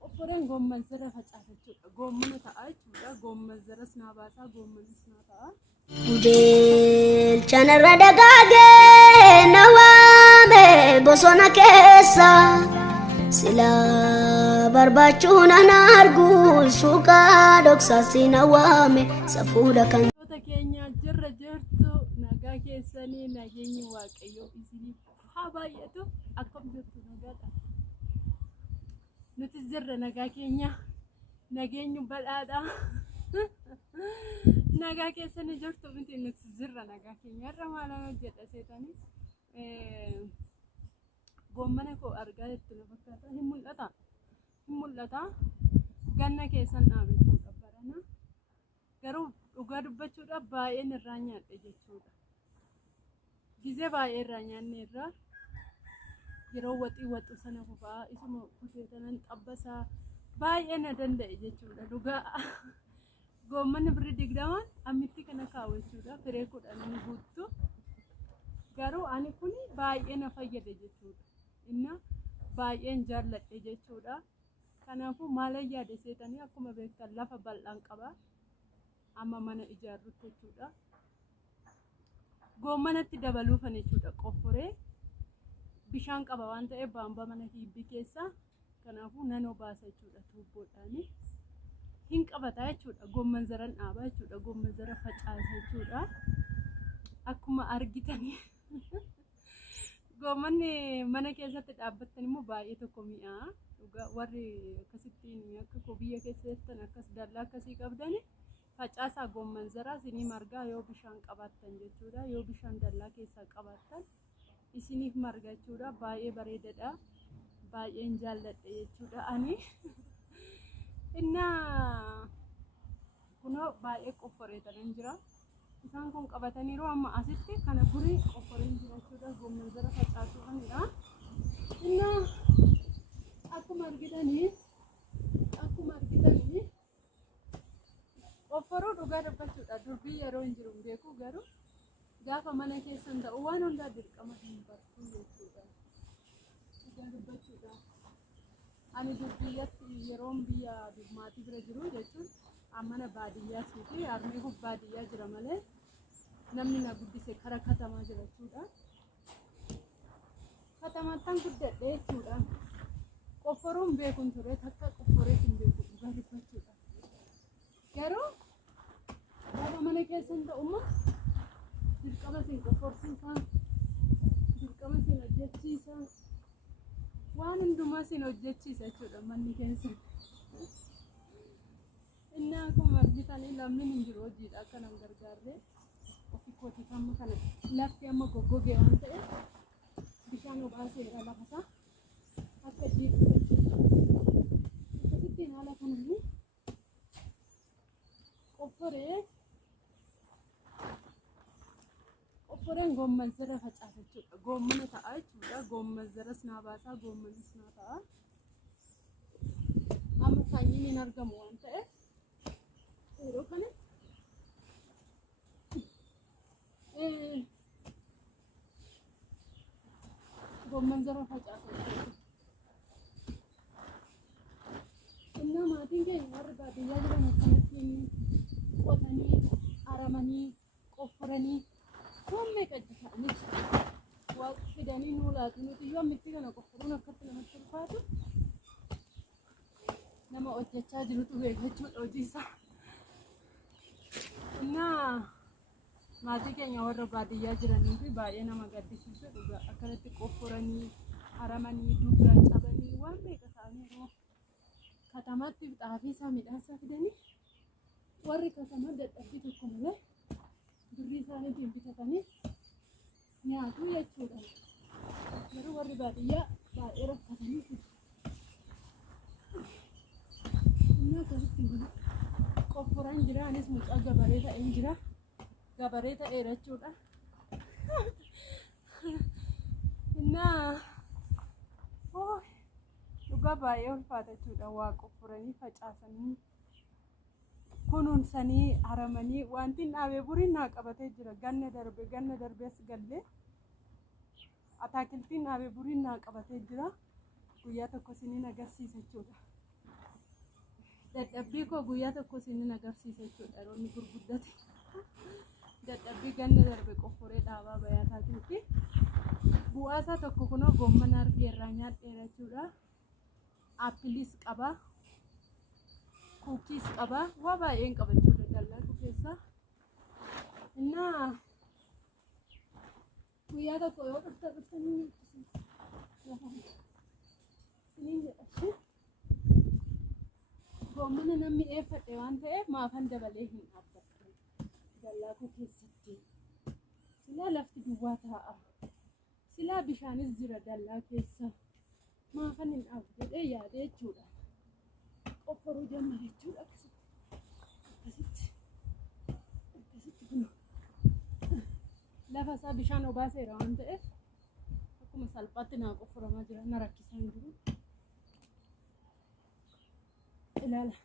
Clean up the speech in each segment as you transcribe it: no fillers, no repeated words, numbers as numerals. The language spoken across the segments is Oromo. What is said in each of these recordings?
Qofforeen goomman zara facaafachuudha. Goommana ta'a jechuudha. Goomman zaras naa baasaa, goommanis naa ta'a. Chanarra dagaagee na waame bosona keessa sila barbaachuun ana argu suuqa dhoksaasi na waame safuudha kan. Keenya jirra jirtu nagaa keessanii nageenyi waaqayyoo isiniif haa baay'atu akkam jirtu nagaadha. Nuti jirra nagaa keenya nageenyu badhaadha. Nagaa keessanii jirtu miti nuti jirra nagaa keenya irra maalan hojjedha seetanii goommana koo argaa jirtu na fakkaata hin mul'ata ganna keessan dhaabachuu qabbarana garuu dhugaa dubbachuudhaaf baay'een irraa nyaadhe jechuudha. Gizee baay'ee irraa nyaanne irraa yeroo waxu sana fufaa isuma kusheetanan xabbasaa baay'ee na danda'e jechuudha. Dhugaa goommanni birrii 20 amitti kana kaawwachuudha firee 10 guuttu garuu ani kun baay'ee na fayyade jechuudha. Inna baay'een jaalladhe jechuudha. Kanaafuu maal yaade seetanii akkuma beektan lafa bal'aan qaba. Amma mana ijaarrutti jechuudha. Goommanatti dabaluufan jechuudha qofforee bishaan qaba waan ta'eef baambaa mana hibbii keessa kanaafuu nanoo baasa jechuudha tuubboodhaani hin qabata jechuudha. Goomman zaran dhaabaa jechuudha. Goomman zara facaasa jechuudha. Akkuma argitanii goommanni mana keessatti dhaabbattan immoo baay'ee tokko mi'aa. Dhugaa warri akkasittiin akka biyya keessattan akkas dallaa akkasii qabdani facaasaa goomman zaraa isinii margaa yoo bishaan qabaattan jechuudha. Yoo bishaan dallaa keessaa qabaattan isiniif marga jechuudha. Baay'ee bareedaadha. Baay'een jaalladhe jechuudha ani. Inna kunoo baay'ee qofforeetan jira. Isaan kun qabataniiru amma asitti kana gurii qofforeen jira jechuudha. Goomman zara facaasuudhaanidha. Inna akkuma argitanii qofforuu dhugaa dubbachuudha. Durbii yeroo hin jiru beeku garuu gaafa mana keessan ta'u waan hundaa dirqama hin bartu jechuudha. Dhugaa dubbachuudha. Ani durbiyyatti yeroon biyya maatii bira jiru jechuun mana baadiyyaa siiti harmee kun baadiyyaa jira malee namni na guddise kara katamaa jira jechuudha. Katamattan guddadhe jechuudha. Qofforuun beekun ture takka qofforee hin beeku dhugaa dubbachuudha. Garuu gaafa mana keessan ta'umma dirqama isin qofforsiisan dirqama isin hojjechiisan waan hundumaa isin hojjechiisa jechuudha manni keessan. Inni akkuma argitanii lamni hin jiru hojiidha akkanan gargaarree ofii kootiif amma kana lafti amma goggogee waan ta'eef bishaan obaaseera lafasaa akka jiidhu akkasittiin haala kananii qofforeen goomman zara facaasa jechuudha. Goommana ta'a jechuudha. Goomman zaras naa baasaa, goommanis naa ta'a. Amma sanyiin hin argamu waan ta'eef yeroo kana goomman zara facaasa jechuudha. Inna maatiin keenya warri baadiyyaa jiran akkanatti qotanii, aramanii, qofforanii waan meeqa ta'anis waaqa fidanii nuu laatu. Nuti yoo amitti kana qofforuun akkatti namatti ulfaatu nama hojjechaa jirutu beeka jechuudha hojiisaa. Inna maatii keenya warra baadiyyaa jiranii fi baay'ee nama gaddisiisu dhugaa akkanatti qofforanii, aramanii, dugdaa cabanii waan meeqa ta'anii katamaatti xaafii isaa midhaansaa fidanii warri katama dadhabbii tokko malee birrii isaaniitiin bitatanii nyaatu jechuudha. Garuu warri baadiyyaa baay'ee rakkatanii fidu. Inni akkasitti qofforaan jira. Anis mucaa gabaree ta'een jira. Gabaree ta'eera jechuudha. Inna dhugaa baay'ee ulfaata jechuudha. Waa qofforanii facaasanii kunuunsanii haramanii wanti dhaabee buriin naa qabatee jira. Ganna darbees gallee ataakiltiin dhaabee buriin naa qabatee jira. Guyyaa tokko isiniin agarsiisa jechuudha. Dadhabbii koo guyyaa tokko isiniin agarsiisa jechuudha. Yeroonni gurguddate. Dadhabbii ganna darbe qofforee dhaabaa bayaa ataakiltii. Bu'aasaa tokko kunoo gommana argee irraa nyaadheera jechuudha. Appiliis qaba. Kuukiis qaba. Waa baay'een qaba jechuudha dallaa keessaa. Innaa guyyaa tokko yoo dhuftanii siniin jedhashi gommana namni eeffadhe waan ta'eef maafan dabalee hin dhaabbadhu dallaa keessatti. Silaa lafti duwwaa taa'a. Silaa bishaanis jira dallaa keessa. Maafan hin dhaabu jedhee yaadee jechuudha. Qofforuu jammare jechuudha akkasitti kun lafa isaa bishaan obaaseera waan ta'eef akkuma salphaatti naa qoffuramaa jira na rakkisaa hin jiru. Ilaala.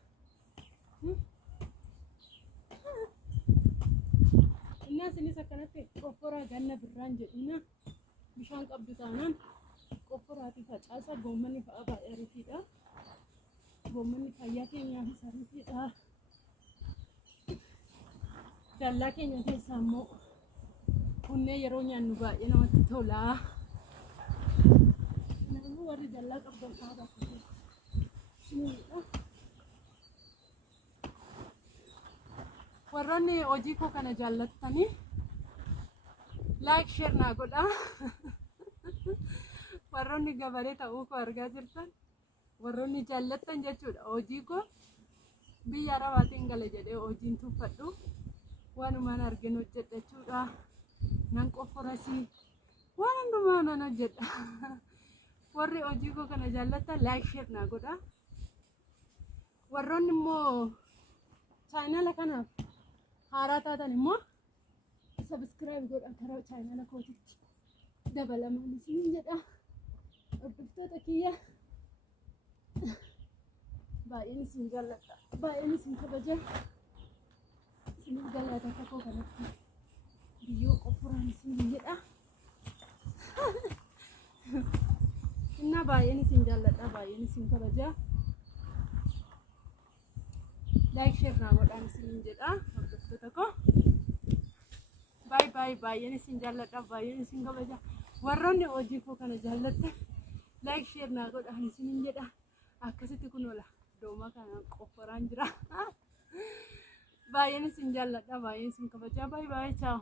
Innaa isinis akkanatti qofforaa ganna birraan jedhina bishaan qabdu taanaan qofforaati facaasa goommanni fa'a baay'ee ariitiidha. Goommanni fayyaa keenyaafis ariitiidha. Dallaa keenya keessaa immoo kunnee yeroo nyaannu baay'ee namatti tola. Namni warri dallaa qabdan fa'aa bakka warroonni hojii koo kana jaallattanii like share naa godhaa. Warroonni gabaree ta'uu koo argaa jirtan warroonni jaallattan jechuudha. Hojii koo biyya arabaatiin gala jedhee hojiin tuffadhu wanumaan arginu hojjedha jechuudha. Nan qofforasii waan hundumaa nan hojjedha. Warri hojii koo kana jaallattan like share naa godhaa. Warroonni immoo chaanala kanaaf haaraa taatan immoo subscribe godhaa karaa chaanala kootitti dabalamaan isiniin jedha. Hordoftoota kiyya baay'een isin jaalladha. Baay'een isin kabaja. Isiniif galaata kakoo kanatti biyyoo qofforaan isiniin jedha. Innaa baay'een isin jaalladha. Baay'een isin kabaja. Like share naa godhaan isiniin jedha hordoftoota koo. Bye bye. Baay'een isin jaalladha. Baay'een isin kabaja. Warroonni hojii koo kana jaallattan like share naa godhaan isiniin jedha. Akkasitti kun oola dooma kana qofforaan jira. Baay'een isin jaalladha. Baay'een isin kabaja. Bye bye. Ciao.